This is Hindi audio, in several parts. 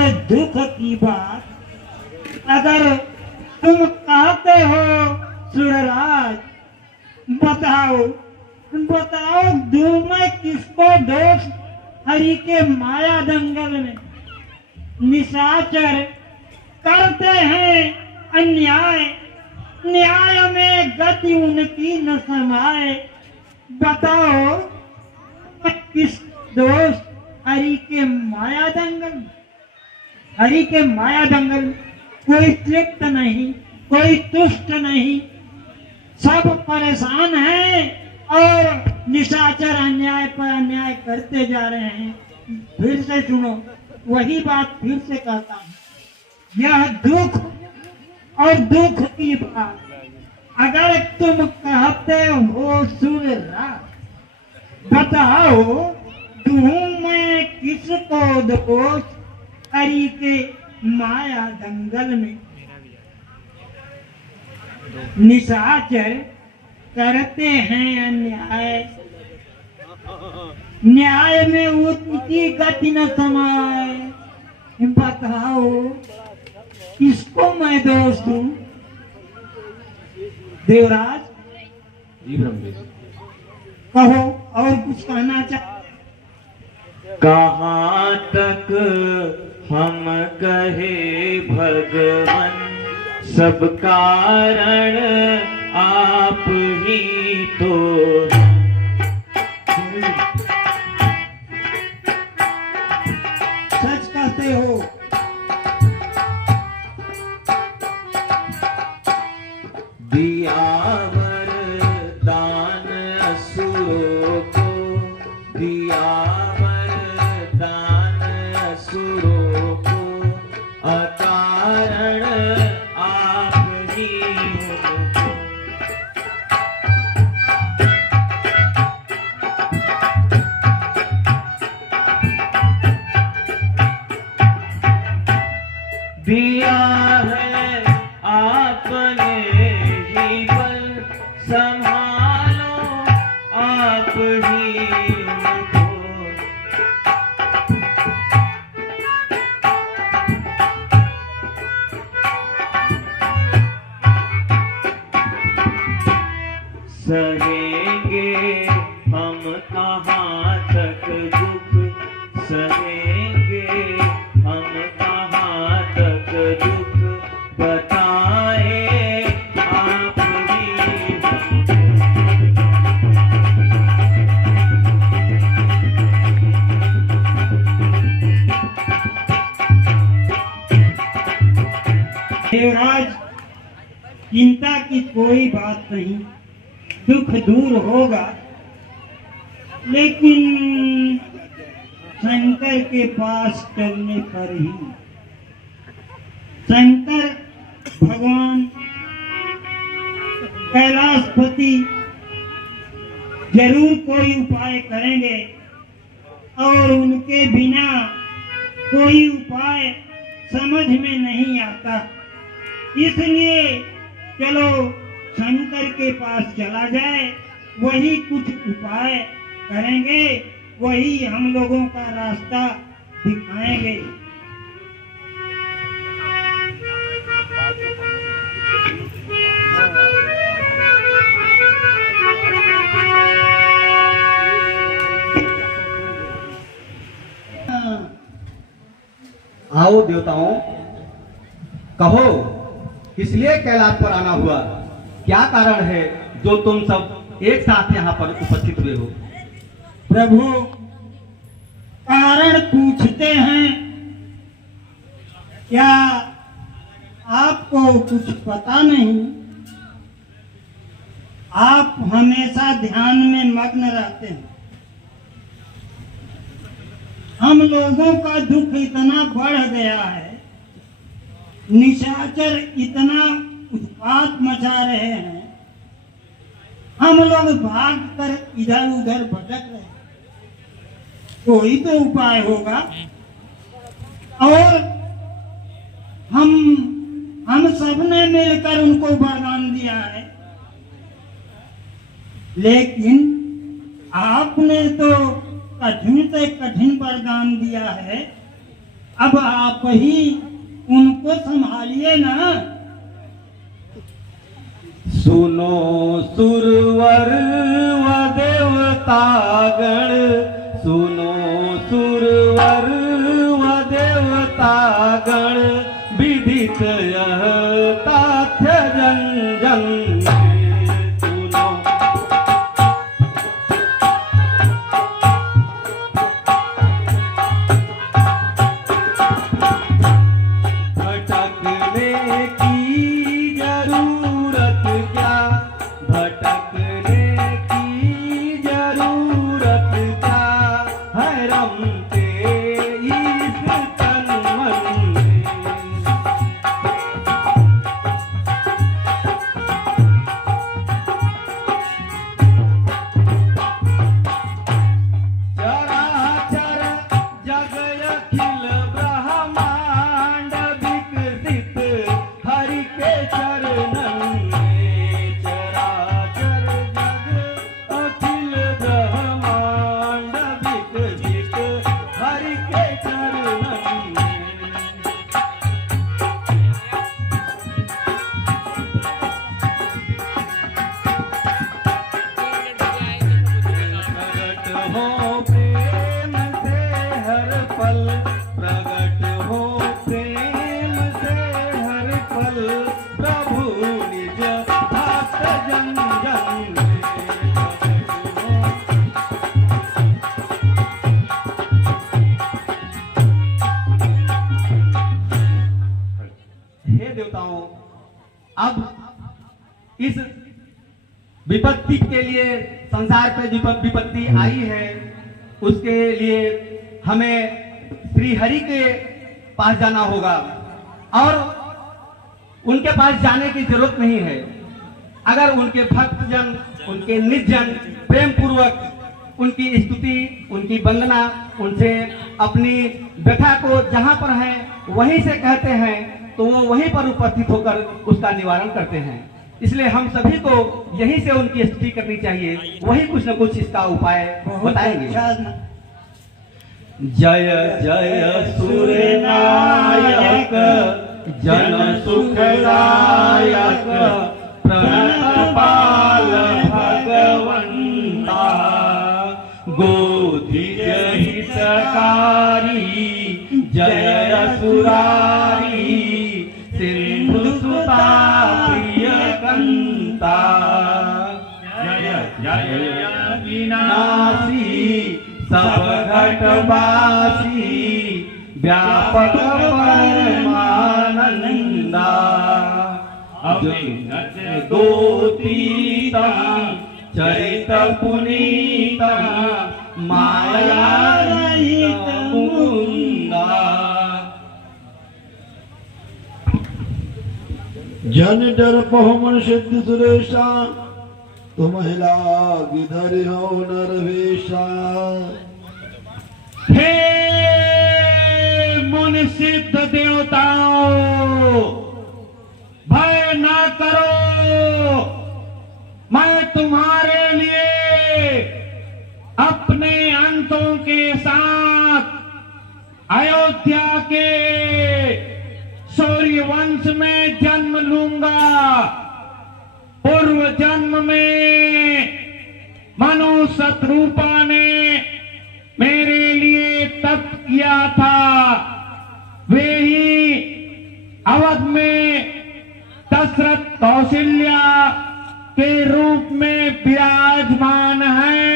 बड़े दुख की बात, अगर तुम कहते हो सुरराज, बताओ बताओ दूं मैं किसको दोष? हरि के माया दंगल में निशाचर करते हैं अन्याय, न्याय में गति उनकी न समाए। बताओ मैं किस दोष? हरि के माया दंगल, हरि के माया दंगल कोई तृप्त नहीं, कोई तुष्ट नहीं, सब परेशान हैं और निशाचर अन्याय पर अन्याय करते जा रहे हैं। फिर से सुनो, वही बात फिर से कहता हूं, यह दुख और दुख की बात, अगर तुम कहते हो सुरराज, बताओ दूं मैं किसको दोष? हरि के माया दंगल में निशाचर करते हैं अन्याय, न्याय में उनकी गति न समाए। बताओ किसको मैं दोष दूं? देवराज जी ब्रह्मदेव, कहो, और कुछ कहना चाह? कहाँ तक हम कहे भगवन, सब कारण आप ही तो। सच कहते हो। दिया वरदान असुरों को, दिया वरदान असुरों को, अकारण आप ही उनको। दिया है आपने ही बल, संभालो आप ही उनको। सहेंगे हम कहाँ तक दुख, सहेंगे हम कहाँ तक दुख, बताए आप ही हमको। देवराज, चिंता की कोई बात नहीं, दुख दूर होगा, लेकिन शंकर के पास चलने पर ही। शंकर भगवान कैलाशपति जरूर कोई उपाय करेंगे, और उनके बिना कोई उपाय समझ में नहीं आता। इसलिए चलो शंकर के पास चला जाए, वही कुछ उपाय करेंगे, वही हम लोगों का रास्ता दिखाएंगे। आओ देवताओं, कहो किस लिए कैलाश पर आना हुआ? क्या कारण है जो तुम सब एक साथ यहाँ पर उपस्थित हुए हो? प्रभु, कारण पूछते हैं, क्या आपको कुछ पता नहीं? आप हमेशा ध्यान में मग्न रहते हैं। हम लोगों का दुख इतना बढ़ गया है, निशाचर इतना उत्पात मचा रहे हैं, हम लोग भाग कर इधर उधर भटक रहे हैं। कोई तो उपाय होगा, और हम सबने मिलकर उनको वरदान दिया है, लेकिन आपने तो कठिन से कठिन वरदान दिया है। अब आप ही उनको संभालिए ना। सुनो सुरवर व देवतागण, सुनो सुरवर व देवतागण, विदित यह तथ्य जन जन में। सुनो भटकने की जरूरत क्या, भटकने की जरूरत क्या है, रमते इस तन मन में। चराचर जग अखिल ब्रह्मांड विकसित हरि के चरणन में। चराचर जग अखिल ब्रह्मांड विकसित हरि के चरणन में। प्रगट हो प्रेम से हर पल, प्रगट हो प्रेम से हर पल, प्रभु निज भक्त जन जन में। प्रगट हो हे देवताओं, अब इस विपत्ति के लिए, संसार पे विपत्ति आई है, उसके लिए हमें श्री हरि के पास जाना होगा और उनके पास जाने की जरूरत नहीं है। अगर उनके भक्तजन, उनके निजजन प्रेम पूर्वक उनकी स्तुति, उनकी वंदना, उनसे अपनी व्यथा को जहां पर है वहीं से कहते हैं, तो वो वहीं पर उपस्थित होकर उसका निवारण करते हैं। इसलिए हम सभी को यहीं से उनकी स्तुति करनी चाहिए, वही कुछ न कुछ इसका उपाय बताएंगे। जय जय सूर्यनायक, जन सुखदायक, प्रणपाल भगवंता, गोधिज हितकारी, जय असुरारी, सिंधु सुता प्रिय कंता। जय जय विनाशी, सब घटवासी, व्यापक परमानंदा, दोतीतम चरित पुनीतम, माया रहित मुकुंदा। जन डर पहो मन सिद्धि सुरेशा, तुम महिला गिधर हो नरवेशा। हे मुनि सिद्ध देवताओं, भय ना करो, मैं तुम्हारे लिए अपने अंतों के साथ अयोध्या के सूर्य वंश में जन्म लूंगा। पूर्व जन्म में मनु शत्रुपा ने मेरे लिए तप किया था, वे ही अवध में दशरथ कौशल्या के रूप में विराजमान हैं।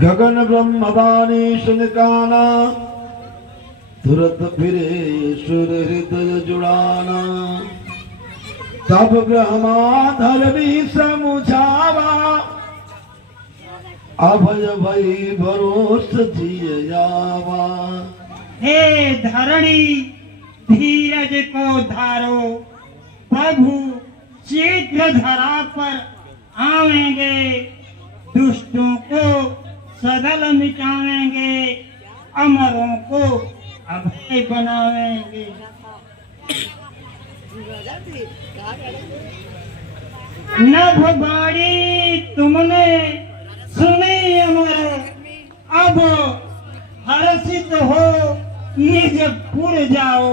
गगन ब्रह्मवाणी सुन काना, तुरत फिरे सुर हृदय जुड़ाना। तब ब्रह्माधर भी समुझावा, अभय भई भरोस जिय जावा। हे धरणी धीरज को धारो, प्रभु शीघ्र धरा पर आवेंगे, दुष्टों को सदल मिटावेंगे, अमरों को अभय बनावेंगे। नभ बाड़ी तुमने सुनी अमर, अब हर्षित हो निज पुर जाओ।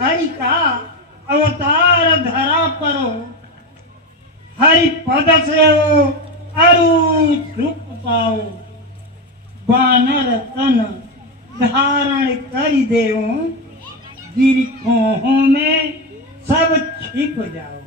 हरि का अवतार धरा परो, हरि पद से हो अरु सुख पाओ। बानर तन धारण कर देओ, गिरखों में सब छिप जाओ।